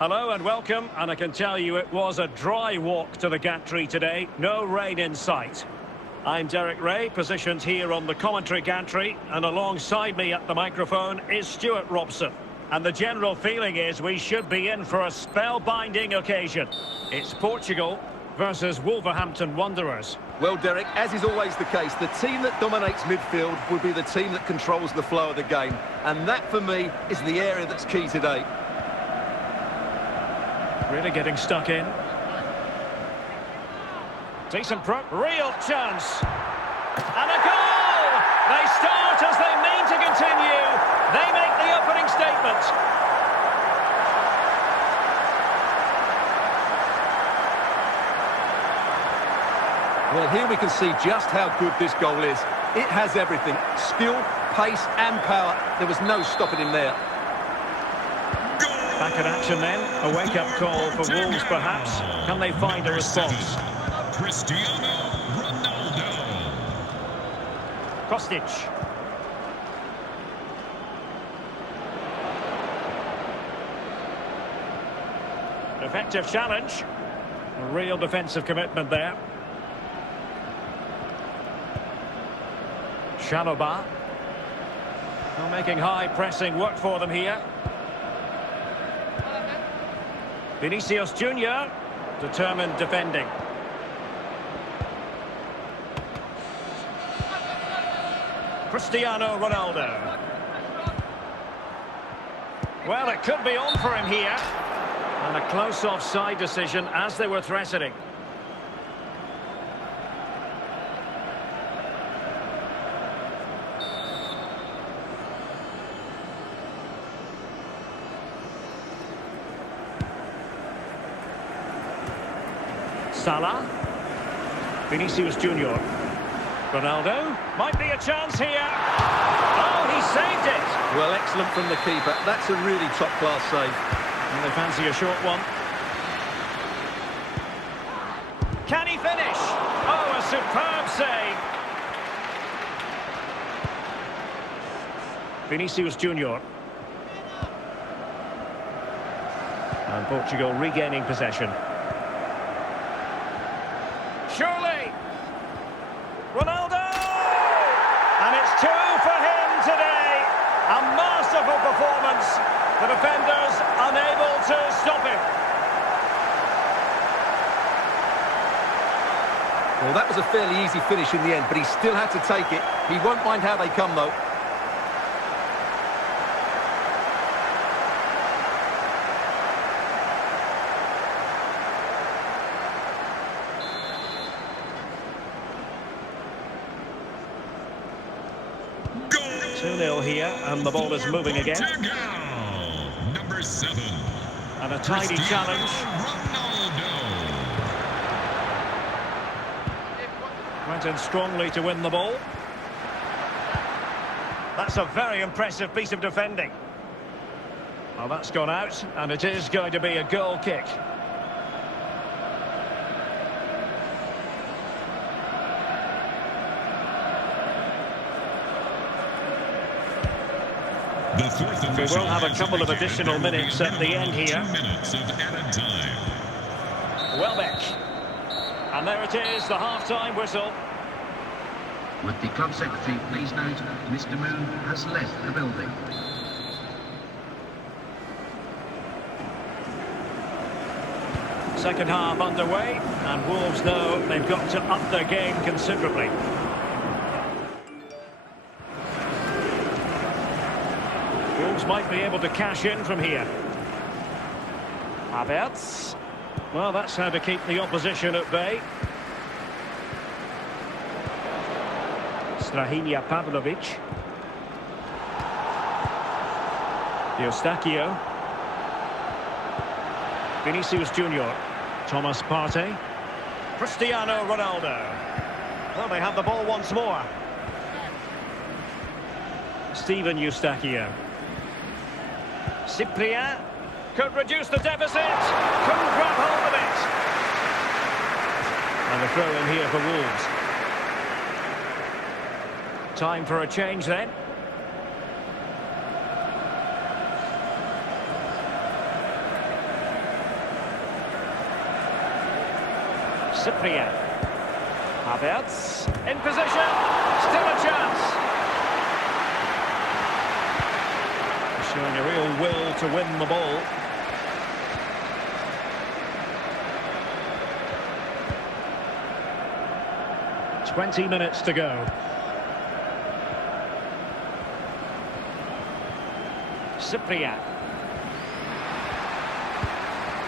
Hello and welcome, and I can tell you it was a dry walk to the gantry today, no rain in sight. I'm Derek Ray, positioned here on the commentary gantry, and alongside me at the microphone is Stuart Robson. And the general feeling is we should be in for a spellbinding occasion. It's Portugal versus Wolverhampton Wanderers. Well, Derek, as is always the case, the team that dominates midfield will be the team that controls the flow of the game. And that, for me, is the area that's key today. Really getting stuck in. Decent real chance. And a goal! They start as they mean to continue. They make the opening statement. Well, here we can see just how good this goal is. It has everything. Skill, pace and power. There was no stopping him there. Back in action then. A wake-up call for Wolves, perhaps. Can they find a response? Cristiano Ronaldo. Kostic. Effective challenge. A real defensive commitment there. Shaloba. Well, making high pressing work for them here. Vinicius Junior, determined defending. Cristiano Ronaldo. Well, it could be on for him here. And a close offside decision as they were threatening. Salah. Vinicius Junior. Ronaldo. Might be a chance here. Oh, he saved it. Well, excellent from the keeper. That's a really top-class save. And they fancy a short one. Can he finish? Oh, a superb save. Vinicius Junior. And Portugal regaining possession. Surely! Ronaldo! And it's 2 for him today. A masterful performance. The defenders unable to stop him. Well, that was a fairly easy finish in the end, but he still had to take it. He won't mind how they come, though. Goal! 2-0 here, and the ball is moving again. Number 7. And a tidy challenge. Went in strongly to win the ball. That's a very impressive piece of defending. Well, that's gone out, and it is going to be a goal kick. We will have a couple of additional minutes at the end here. 2 minutes of added time. Welbeck. And there it is, the half-time whistle. Would the club secretary please note Mr. Moon has left the building. Second half underway, and Wolves know they've got to up their game considerably. Wolves might be able to cash in from here. Havertz. Well, that's how to keep the opposition at bay. Strahinja Pavlovic. Eustáquio. Vinicius Junior. Thomas Partey. Cristiano Ronaldo. Well, they have the ball once more. Steven Eustáquio. Cyprien could reduce the deficit. Couldn't grab hold of it. And a throw in here for Wolves. Time for a change then. Cyprian. Havertz in position. Still a chance. Showing a real will to win the ball. "20 minutes to go. Cyprian.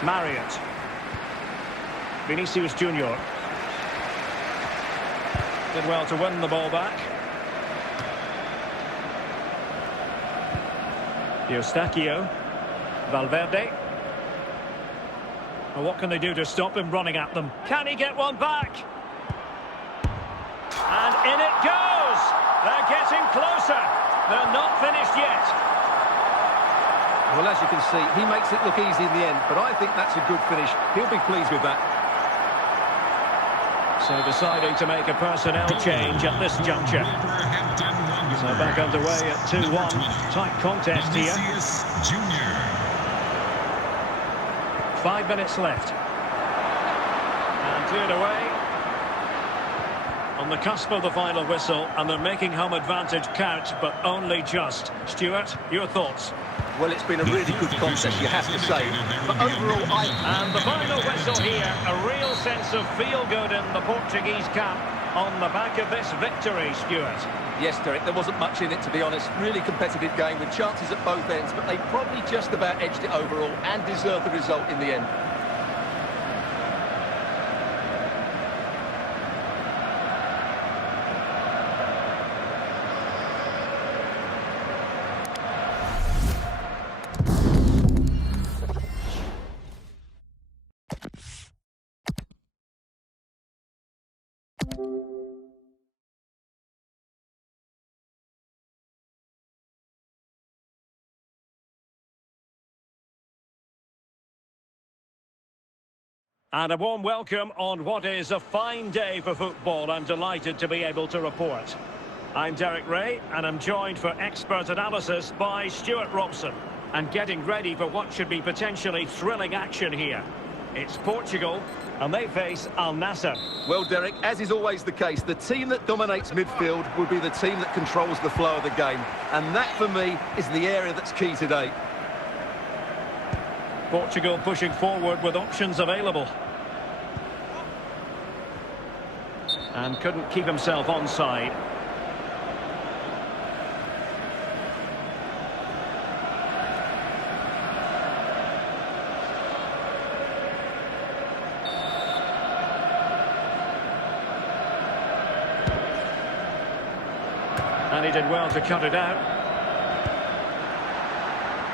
Marriott. Vinicius Junior. Did well to win the ball back. Eustachio. Valverde. Well, what can they do to stop him running at them? Can he get one back? And in it goes! They're getting closer. They're not finished yet. Well, as you can see, he makes it look easy in the end, but I think that's a good finish. He'll be pleased with that. So deciding to make a personnel change at this juncture. So back underway at 2-1. Tight contest here. Junior. 5 minutes left. And cleared away. On the cusp of the final whistle, and they're making home advantage count, but only just. Stuart, your thoughts? Well, it's been a really good contest, you have to say. But overall, And the final whistle here, a real sense of feel-good in the Portuguese camp on the back of this victory, Stuart. Yes, Derek, there wasn't much in it, to be honest. Really competitive game with chances at both ends, but they probably just about edged it overall and deserved the result in the end. And a warm welcome on what is a fine day for football. I'm delighted to be able to report. I'm Derek Ray, and I'm joined for expert analysis by Stuart Robson. And getting ready for what should be potentially thrilling action here. It's Portugal, and they face Al Nassr. Well, Derek, as is always the case, the team that dominates midfield will be the team that controls the flow of the game. And that, for me, is the area that's key today. Portugal pushing forward with options available. And couldn't keep himself onside. And he did well to cut it out.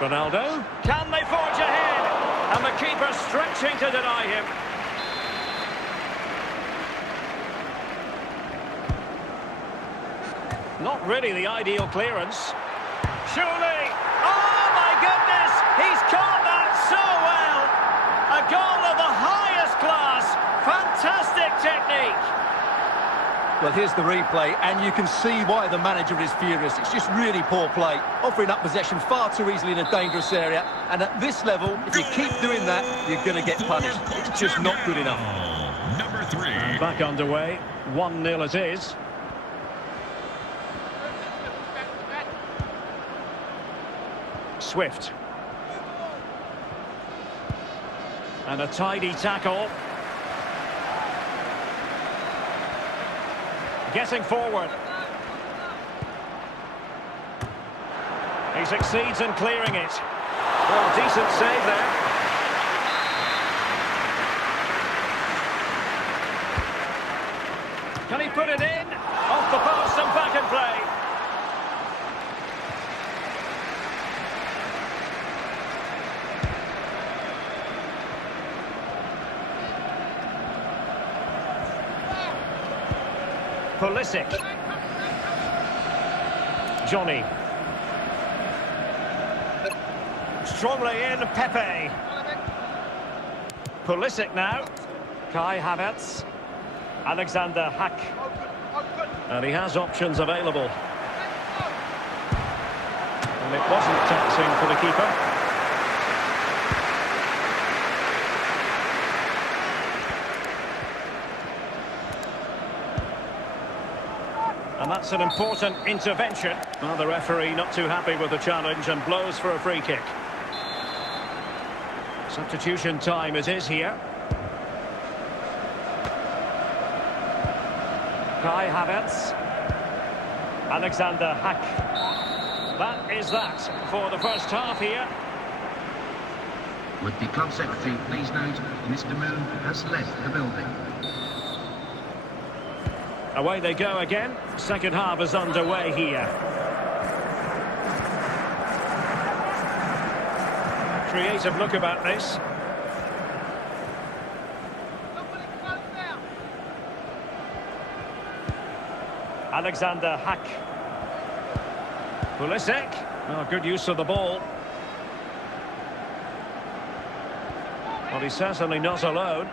Ronaldo, can they forge ahead? And the keeper stretching to deny him. Not really the ideal clearance. Surely! Oh my goodness! He's caught that so well! A goal of the highest class! Fantastic technique! Well, here's the replay, and you can see why the manager is furious. It's just really poor play, offering up possession far too easily in a dangerous area. And at this level, if you keep doing that, you're going to get punished. It's just not good enough. Number 3. And back underway, 1-0 it is. Swift. And a tidy tackle. Getting forward. He succeeds in clearing it. Well, decent save there. Can he put it in? Off the post and back in play. Pulisic. Johnny. Strongly in, Pepe. Pulisic now. Kai Havertz. Alexander Hack. And he has options available. And it wasn't taxing for the keeper. that's an important intervention. Well, the referee not too happy with the challenge and blows for a free kick. Substitution time it is here. Kai Havertz. Alexander Hack. That is that for the first half here. Would the club secretary please note Mr. Moon has left the building. Away they go again. Second half is underway here. Creative look about this. Alexander Hack. Pulisic. Oh, good use of the ball. Well, he's certainly not alone.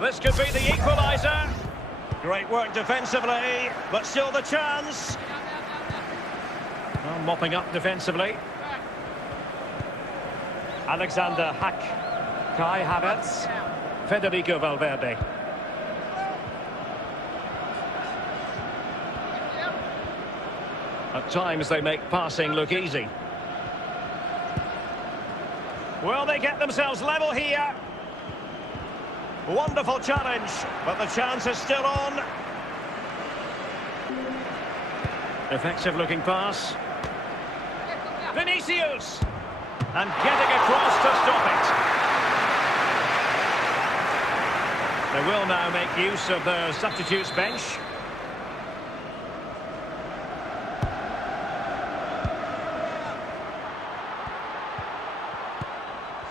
This could be the equaliser. Great work defensively, but still the chance. Well, mopping up defensively. Alexander Hack. Kai Havertz. Federico Valverde. At times they make passing look easy. Will they get themselves level here? Wonderful challenge, but the chance is still on. Effective looking pass. Vinicius! And getting across to stop it. They will now make use of their substitutes bench.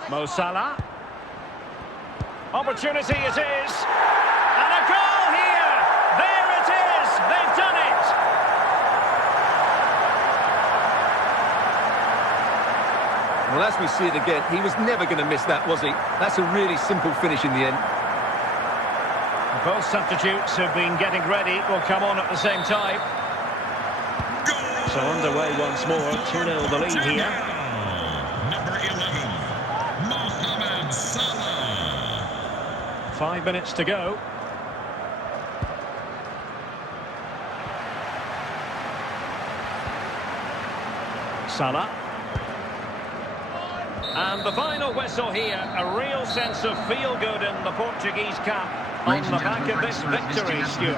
Mo Salah. Opportunity it is. And a goal here! There it is! They've done it! Well, as we see it again, he was never going to miss that, was he? That's a really simple finish in the end. Both substitutes have been getting ready, will come on at the same time. So underway once more, 2-0 the lead here. Number 11, Mohamed Salah. 5 minutes to go. Salah. And the final whistle here, a real sense of feel-good in the Portuguese camp on the back of this victory, Stuart.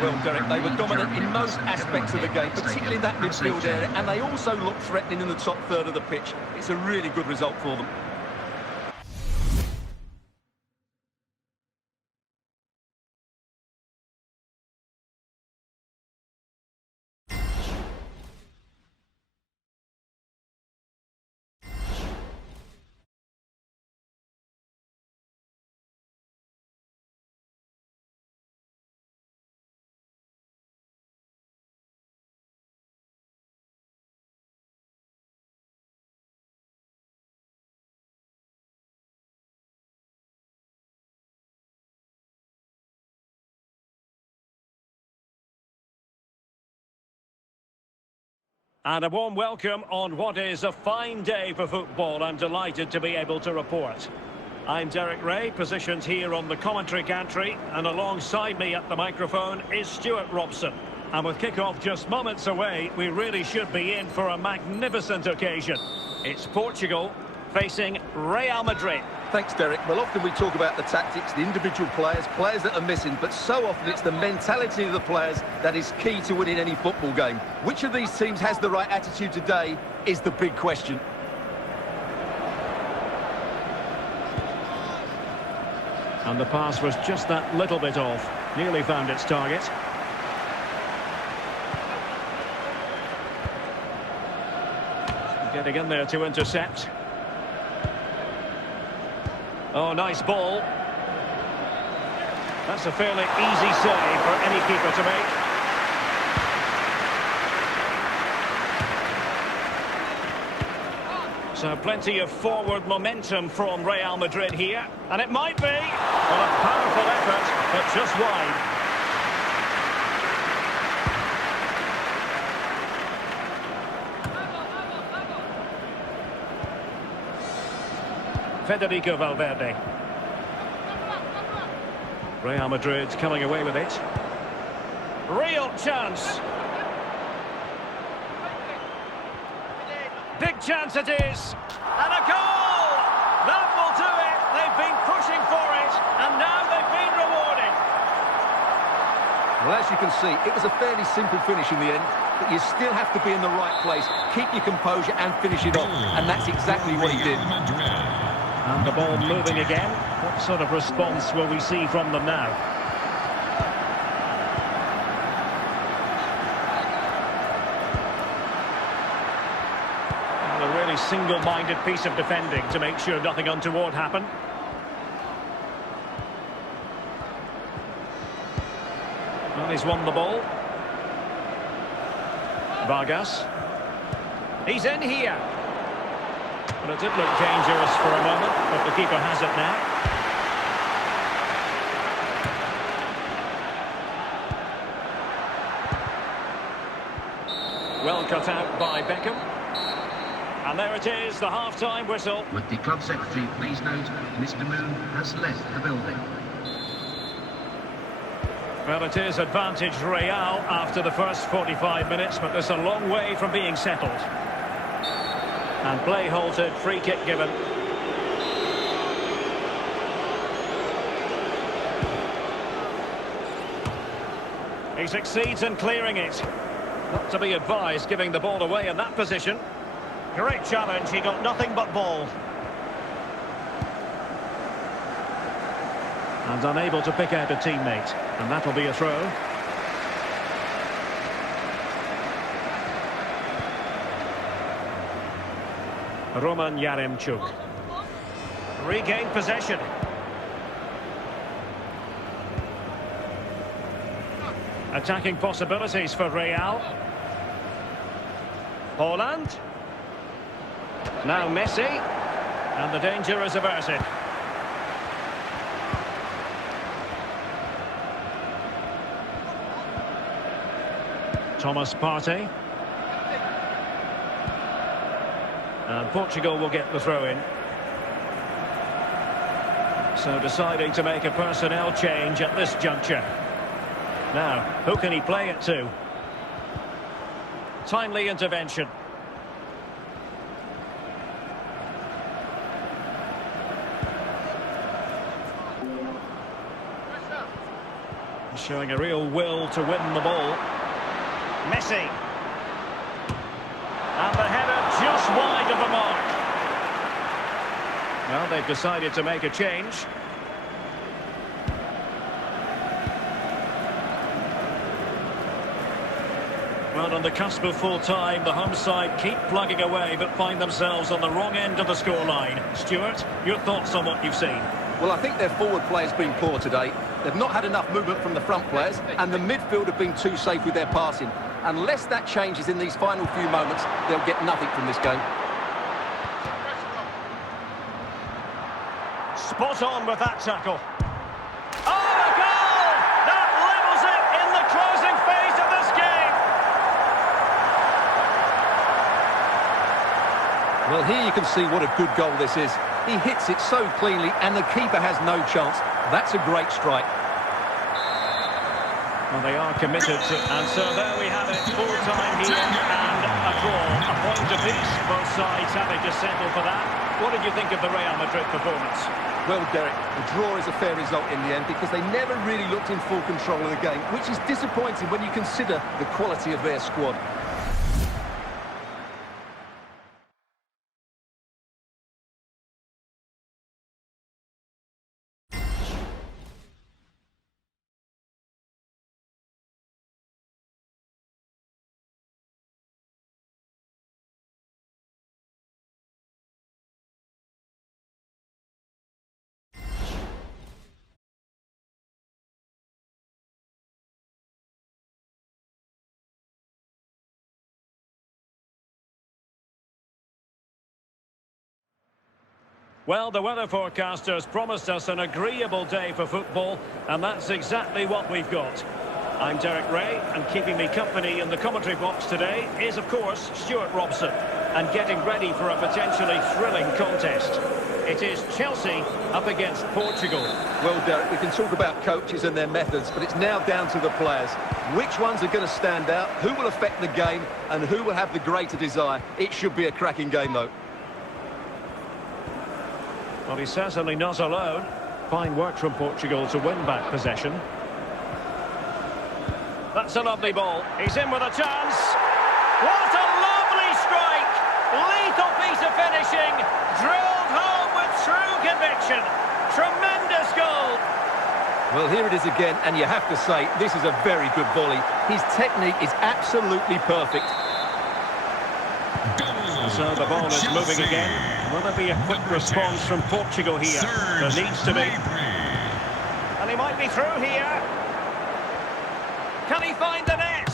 Well, Derek, they were dominant in most aspects of the game, particularly in that midfield area, and they also looked threatening in the top third of the pitch. It's a really good result for them. And a warm welcome on what is a fine day for football. I'm delighted to be able to report. I'm Derek Ray, positioned here on the commentary gantry, and alongside me at the microphone is Stuart Robson. And with kick-off just moments away, we really should be in for a magnificent occasion. It's Portugal facing Real Madrid. Thanks, Derek. Well, often we talk about the tactics, the individual players that are missing, but so often it's the mentality of the players that is key to winning any football game. Which of these teams has the right attitude today is the big question. And the pass was just that little bit off. Nearly found its target. Getting in there to intercept. Oh, nice ball. That's a fairly easy save for any keeper to make. So plenty of forward momentum from Real Madrid here. And it might be. Well, a powerful effort, but just wide. Federico Valverde. Real Madrid coming away with it. Real chance. Big chance it is. And a goal! That will do it. They've been pushing for it, and now they've been rewarded. Well, as you can see, it was a fairly simple finish in the end, but you still have to be in the right place, keep your composure and finish it off, and that's exactly what he did. And the ball moving again. What sort of response will we see from them now? A really single-minded piece of defending to make sure nothing untoward happened. Well, he's won the ball. Vargas. He's in here. Well, it did look dangerous for a moment, but the keeper has it now. Well cut out by Beckham. And there it is, the half-time whistle. Would the club secretary please note Mr. Moon has left the building. Well, it is advantage Real after the first 45 minutes, but there's a long way from being settled. And play halted, free kick given. He succeeds in clearing it. Not to be advised giving the ball away in that position. Great challenge, he got nothing but ball. And unable to pick out a teammate. And that'll be a throw. Roman Yaremchuk. Regained possession. Attacking possibilities for Real. Haaland. Now Messi. And the danger is averted. Thomas Partey. And Portugal will get the throw in. So deciding to make a personnel change at this juncture. Now, who can he play it to? Timely intervention. Showing a real will to win the ball. Messi. And the header just wide of the mark. Well, they've decided to make a change. Well, on the cusp of full time, the home side keep plugging away but find themselves on the wrong end of the scoreline. Stuart, your thoughts on what you've seen? Well, I think their forward play has been poor today. They've not had enough movement from the front players, and the midfield have been too safe with their passing. Unless that changes in these final few moments, they'll get nothing from this game. Spot on with that tackle. Oh, a goal! That levels it in the closing phase of this game. Well, here you can see what a good goal this is. He hits it so cleanly, and the keeper has no chance. That's a great strike. Well, they are committed to, and so there we have it, full time here and a draw, a point apiece. Both sides having to settle for that. What did you think of the Real Madrid performance? Well, Derek, the draw is a fair result in the end because they never really looked in full control of the game, which is disappointing when you consider the quality of their squad. Well, the weather forecasters promised us an agreeable day for football, and that's exactly what we've got. I'm Derek Ray, and keeping me company in the commentary box today is, of course, Stuart Robson, and getting ready for a potentially thrilling contest. It is Chelsea up against Portugal. Well, Derek, we can talk about coaches and their methods, but it's now down to the players. Which ones are going to stand out, who will affect the game, and who will have the greater desire? It should be a cracking game, though. Well, he's certainly not alone. Fine work from Portugal to win back possession. That's a lovely ball. He's in with a chance. What a lovely strike! Lethal piece of finishing. Drilled home with true conviction. Tremendous goal. Well, here it is again, and you have to say, this is a very good volley. His technique is absolutely perfect. So the ball is moving again. Will there be a quick response from Portugal here? There needs to be. And he might be through here. Can he find the net?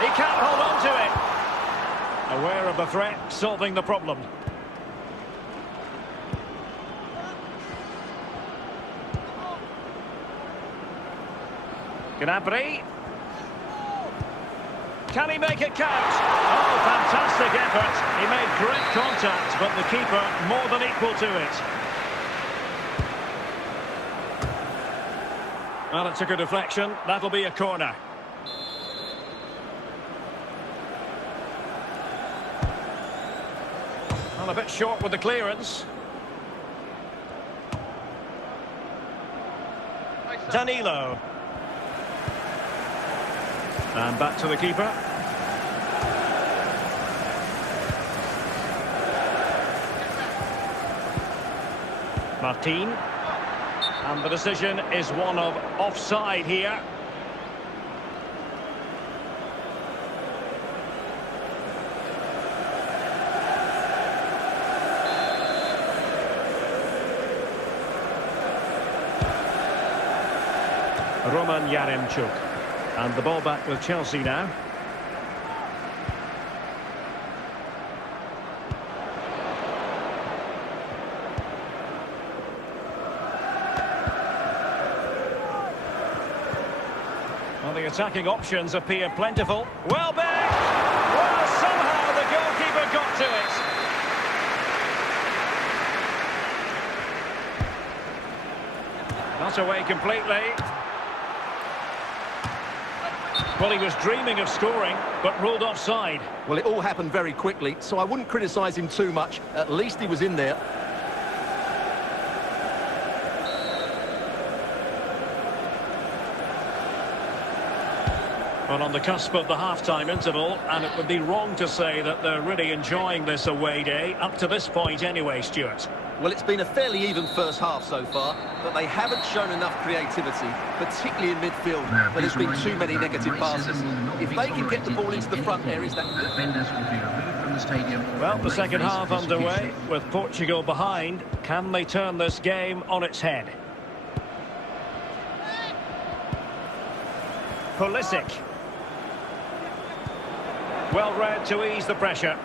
He can't hold on to it. Aware of the threat, solving the problem. Gnabry. Can he make it count? Oh, fantastic effort. He made great contact, but the keeper more than equal to it. Well, it took a deflection. That'll be a corner. Well, a bit short with the clearance. Danilo. And back to the keeper. Martin. And the decision is one of offside here. Roman Yaremchuk. And the ball back with Chelsea now. Well, the attacking options appear plentiful. Well back! Well, somehow the goalkeeper got to it. Not away completely. Well, he was dreaming of scoring, but ruled offside. Well, it all happened very quickly, so I wouldn't criticise him too much. At least he was in there. Well, on the cusp of the half-time interval, and it would be wrong to say that they're really enjoying this away day, up to this point anyway, Stuart. Well, it's been a fairly even first half so far, but they haven't shown enough creativity, particularly in midfield. But there's been too many negative passes. If they can get the ball into the front areas, that defenders will be removed from the stadium. Well, the second half underway, with Portugal behind. Can they turn this game on its head? Pulisic. Well read to ease the pressure.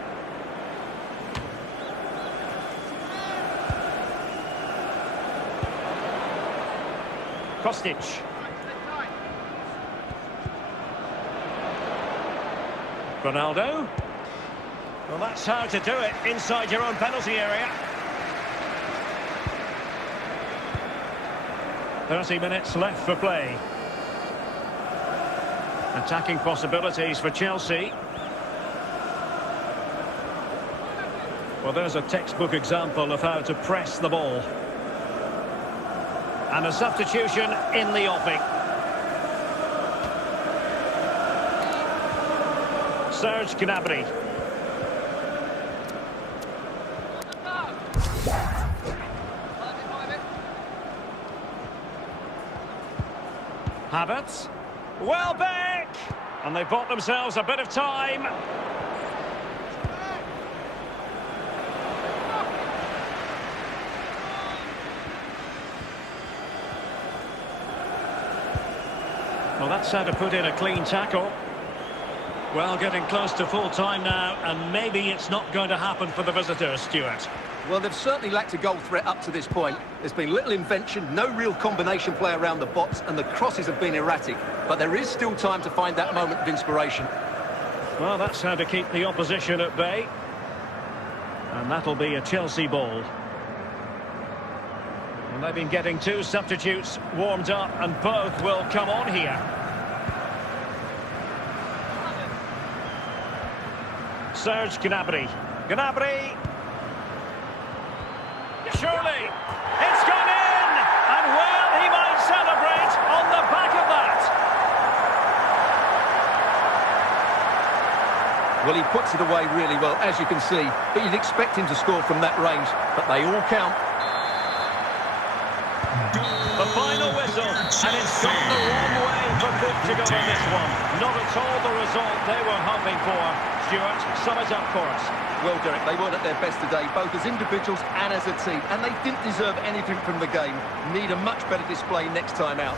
Kostic. Ronaldo. Well, that's how to do it inside your own penalty area. 30 minutes left for play. Attacking possibilities for Chelsea. Well, there's a textbook example of how to press the ball. And a substitution in the offing. Serge Gnabry. Havertz. Well back! And they bought themselves a bit of time. Well, that's how to put in a clean tackle. Well, getting close to full time now, and maybe it's not going to happen for the visitors, Stuart. Well, they've certainly lacked a goal threat up to this point. There's been little invention, no real combination play around the box, and the crosses have been erratic. But there is still time to find that moment of inspiration. Well, that's how to keep the opposition at bay. And that'll be a Chelsea ball. And they've been getting two substitutes warmed up, and both will come on here. Serge Gnabry. Gnabry! Surely! It's gone in! And well, he might celebrate on the back of that! Well, he puts it away really well, as you can see. But you'd expect him to score from that range. But they all count. The final whistle, and it's gone the wrong way for Portugal in this one. Not at all the result they were hoping for. Stuart, sum it up for us. Well, Derek, they weren't at their best today, both as individuals and as a team. And they didn't deserve anything from the game. Need a much better display next time out.